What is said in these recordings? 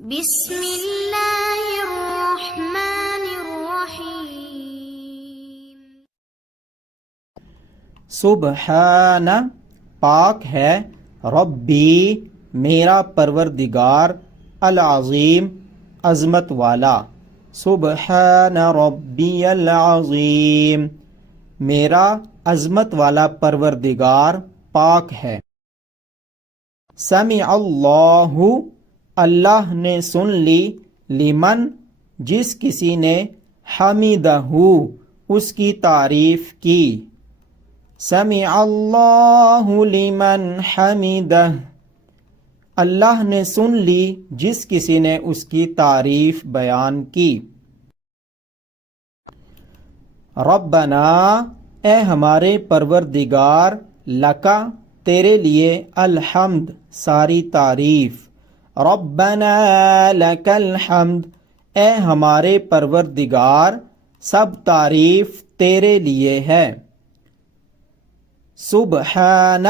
بسم اللہ الرحمن الرحیم۔ سبحان پاک ہے، ربی میرا پروردگار، العظیم عظمت والا، سبحان ربی العظیم میرا عظمت والا پروردگار پاک ہے۔ سمع اللہ اللہ نے سن لی، لمن جس کسی نے، حمیدہ اس کی تعریف کی۔ سمع اللہ لمن حمیدہ اللہ نے سن لی جس کسی نے اس کی تعریف بیان کی۔ ربنا اے ہمارے پروردگار، لکا تیرے لیے، الحمد ساری تعریف، ربنا لک الحمد اے ہمارے پروردگار سب تعریف تیرے لیے ہے۔ سبحان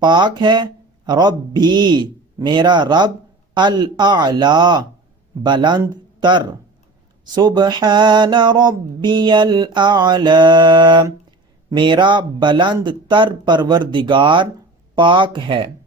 پاک ہے، ربی میرا رب، الاعلی بلند تر، سبحان ربی الاعلی میرا بلند تر پروردگار پاک ہے۔